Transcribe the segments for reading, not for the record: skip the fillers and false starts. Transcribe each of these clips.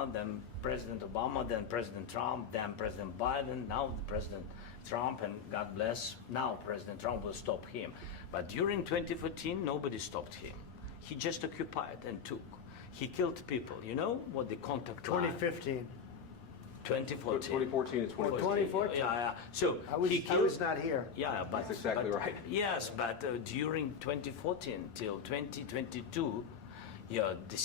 Obama, then President Obama, then President Trump, then President Biden, now President Trump, and God bless, now President Trump will stop him. But during 2014, nobody stopped him. He just occupied and took. He killed people. You know what the contact line? 2015. 2014. 2014 and 2015. 2014. Yeah. So I was not here. Yeah, but That's exactly right. Yes, but during 2014 till 2022, yeah, the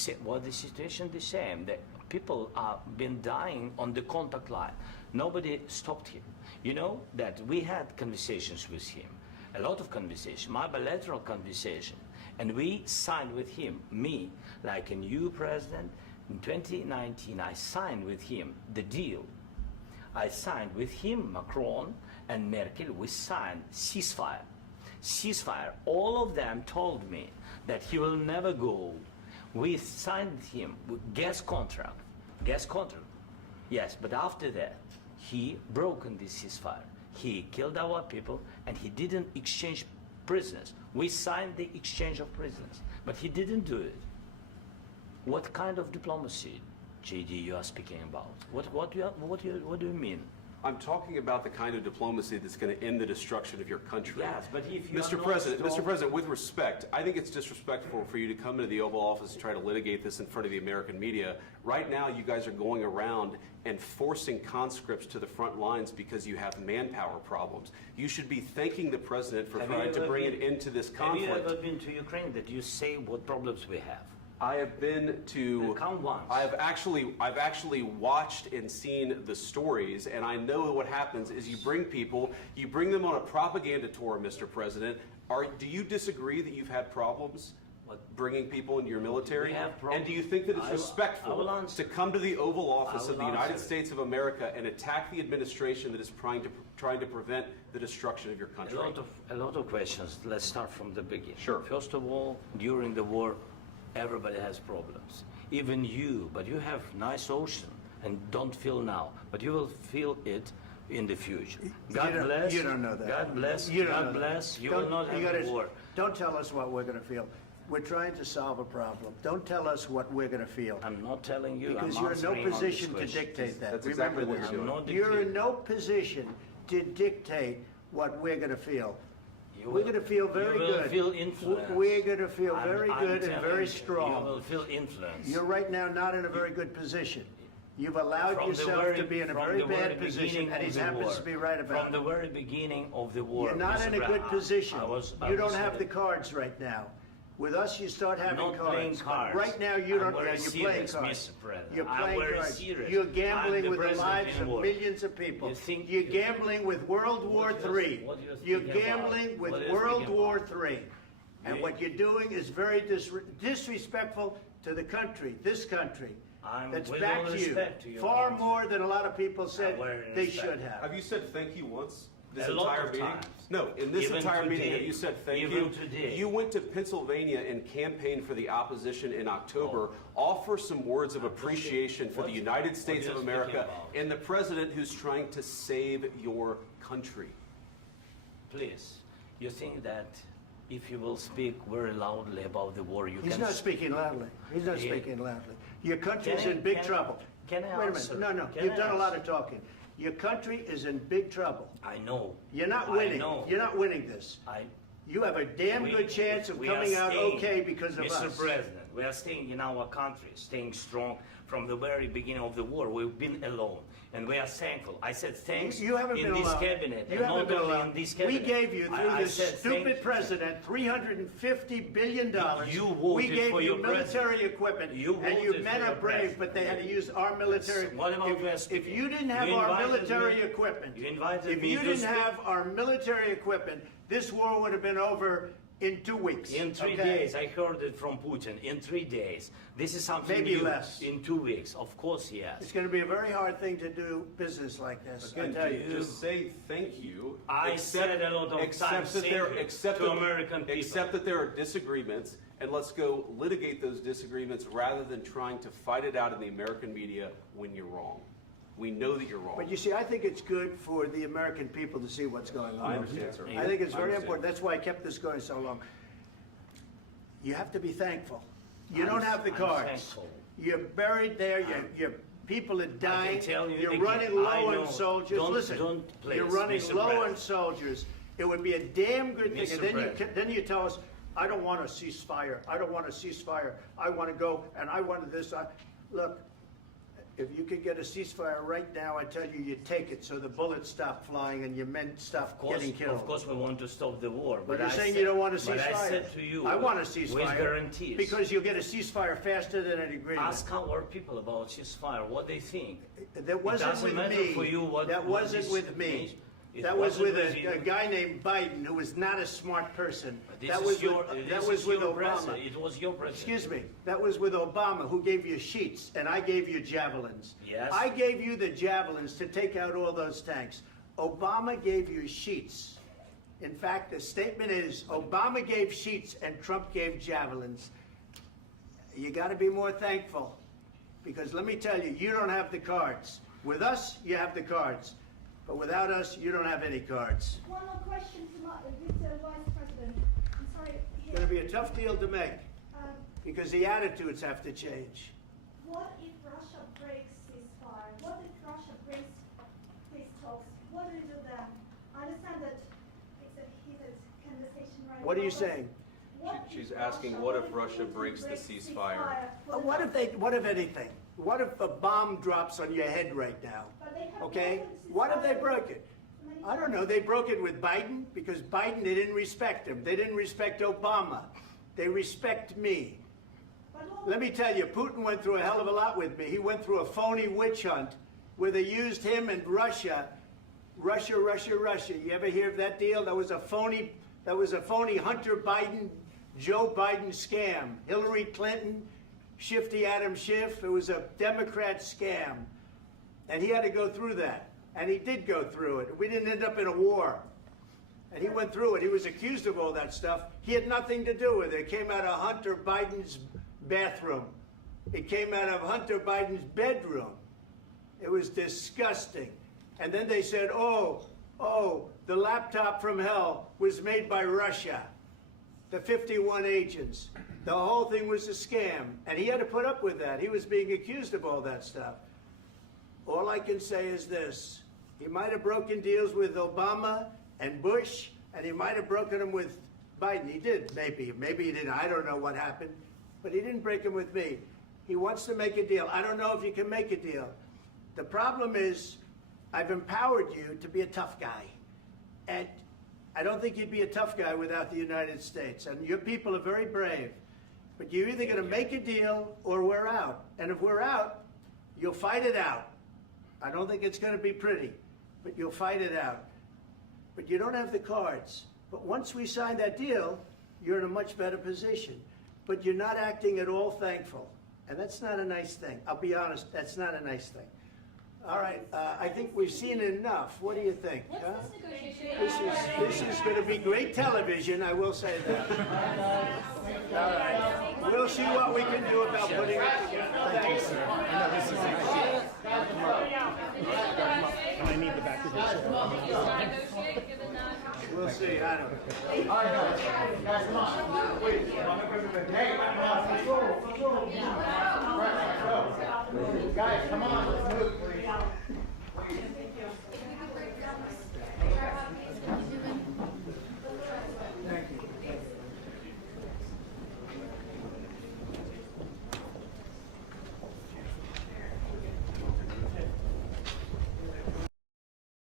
situation the same. The people are been dying on the contact line. Nobody stopped him. You know that we had conversations with him, a lot of conversation, my bilateral conversation, and we signed with him, me, like a new president. In 2019, I signed with him the deal. I signed with him, Macron and Merkel, we signed ceasefire. Ceasefire. All of them told me that he will never go. We signed with him with gas contract. Gas contract. Yes, but after that, he broken this ceasefire. He killed our people and he didn't exchange prisoners. We signed the exchange of prisoners, but he didn't do it. What kind of diplomacy, JD, you are speaking about? What do you mean? I'm talking about the kind of diplomacy that's going to end the destruction of your country. Yes, but if you Mr. President, with respect, I think it's disrespectful for you to come into the Oval Office and try to litigate this in front of the American media. Right now, you guys are going around and forcing conscripts to the front lines because you have manpower problems. You should be thanking the President for trying to bring an end to this conflict. Have you ever been to Ukraine that you say what problems we have? I have been to. Count once. I've actually watched and seen the stories, and I know what happens is you bring people, you bring them on a propaganda tour, Mr. President. Do you disagree that you've had problems bringing people into your military? We have and do you think that it's respectful to come to the Oval Office of the United States of America and attack the administration that is trying to prevent the destruction of your country? A lot of questions. Let's start from the beginning. Sure. First of all, during the war, everybody has problems, even you, but you have nice ocean and don't feel now, but you will feel it in the future. God bless. You don't know that. God bless. You don't God know bless. that. You will not have a war. Don't tell us what we're going to feel. We're trying to solve a problem. Don't tell us what we're going to feel. I'm not telling you. Because I'm you're in no answering on position this to question. dictate that. That's Remember exactly what this. you're doing. You're in no position to dictate what we're going to feel. We're going to feel very good. You will feel influence. We're going to feel very good and very strong. You will feel influence. You're right now not in a very good position. You've allowed yourself to be in a very bad position, and he happens to be right about it. From the very beginning of the war. You're not in a good position. You don't have the cards right now. With us, you start having not cards. Playing cards. Right now, you don't. You're playing cards. You're playing cards. Serious. You're gambling with the lives of millions of people. You're gambling with World War III. You're gambling with World War III. And what you're doing is very disrespectful to the country, this country. That's back to you. Far more than a lot of people said they should have. Have you said thank you once? This A lot entire of meeting? times. No, in this Even entire meeting, today. have you said thank Even you? today. You went to Pennsylvania and campaigned for the opposition in October. Offer some words of appreciation for the United States of America and the president who's trying to save your country. Please, you think that if you will speak very loudly about the war, you He's can... not speaking loudly. He's not speaking loudly. Your country is in big trouble. Can I Wait a answer? minute. No. Can You've I done a lot answer? of talking. Your country is in big trouble. I know. You're not I winning. know. You're not winning this. You have a damn good chance of coming out okay because of us. Mr. President, we are staying in our country, staying strong from the very beginning of the war. We've been alone, and we are thankful. I said thanks You haven't in been this alone. cabinet. You and haven't not been only alone. in this cabinet. We gave you, through I this said stupid president, $350 billion. You voted we gave for you your military equipment, You and voted you for men your are brave, president. but they had to use our military. What about West? If you didn't have You our invited military me- equipment, You invited if me you to didn't speak. have our military equipment, this war would have been over in 2 weeks. In 3 days, I heard it from Putin. In 3 days, this is something Maybe new. less. In 2 weeks, of course, yes. It's going to be a very hard thing to do business like this. I Again, tell you. just say thank you. I said a lot of times to American people. Accept that there are disagreements, and let's go litigate those disagreements rather than trying to fight it out in the American media when you're wrong. We know that you're wrong. But you see, I think it's good for the American people to see what's going on. I understand, sir. I think it's I very understand. important. That's why I kept this going so long. You have to be thankful. You I'm- don't have the I'm cards. thankful. You're buried there. Your people are dying. tell you You're again, running low I know. on soldiers. Don't- You're please, running Mr. low President. on soldiers. It would be a damn good thing. Mr. And then President. then you tell us, I don't want a ceasefire. I don't want a ceasefire. I want to go and I want this. Look, if you could get a ceasefire right now, I tell you, you take it so the bullets stop flying and your men stop getting killed. Of course, we want to stop the war. But you're I saying said- you don't want a ceasefire. But I said to you, I want a ceasefire. with guarantees. Because you'll get a ceasefire faster than an agreement. Ask our people about ceasefire, what they think. That wasn't doesn't with matter me. for you what- That what wasn't this with me. means. It That was wasn't with with you. a guy named Biden who was not a smart person. This That is was your, with, this that was is with your Obama. president. It was your president. Excuse me. That was with Obama, who gave you sheets, and I gave you javelins. Yes. I gave you the javelins to take out all those tanks. Obama gave you sheets. In fact, the statement is Obama gave sheets and Trump gave javelins. You got to be more thankful, because let me tell you, you don't have the cards. With us, you have the cards. But without us, you don't have any cards. One more question to Mr. Vice President. I'm sorry. It's going to be a tough deal to make, Um, because the attitudes have to change. what if Russia breaks ceasefire? What if Russia breaks peace talks? What do you do then? I understand that it's a heated conversation right What are now, you but saying? what She's if asking, Russia- what if Putin Russia breaks the breaks ceasefire? What if anything? What if a bomb drops on your head right now? But they have Okay? broken What if they ceasefire broke it? many I don't times. know. They broke it with Biden because Biden, they didn't respect him. They didn't respect Obama. They respect me. But what Let me tell you, Putin went through a hell of a lot with me. He went through a phony witch hunt where they used him and Russia. Russia. You ever hear of that deal? That was a phony Hunter Biden, Joe Biden scam. Hillary Clinton, Shifty Adam Schiff. It was a Democrat scam. And he had to go through that. And he did go through it. We didn't end up in a war. And he went through it. He was accused of all that stuff. He had nothing to do with it. It came out of Hunter Biden's bathroom. It came out of Hunter Biden's bedroom. It was disgusting. And then they said, oh, the laptop from hell was made by Russia. The 51 agents. The whole thing was a scam. And he had to put up with that. He was being accused of all that stuff. All I can say is this. He might have broken deals with Obama and Bush, and he might have broken them with Biden. He did, maybe. Maybe he didn't. I don't know what happened. But he didn't break them with me. He wants to make a deal. I don't know if you can make a deal. The problem is, I've empowered you to be a tough guy. And I don't think you'd be a tough guy without the United States. And your people are very brave. But you're either going to make a deal or we're out. And if we're out, you'll fight it out. I don't think it's going to be pretty, but you'll fight it out. But you don't have the cards. But once we sign that deal, you're in a much better position. But you're not acting at all thankful. And that's not a nice thing. I'll be honest, that's not a nice thing. All right, I think we've seen enough. What do you think? Huh? This is going to be great television, I will say that. All right. We'll see what we can do about putting it together. Thanks. And I need the back of the chair. We'll see. I don't know. Guys, come on. Wait. Hey, let's go. Guys, come on. Let's move, please.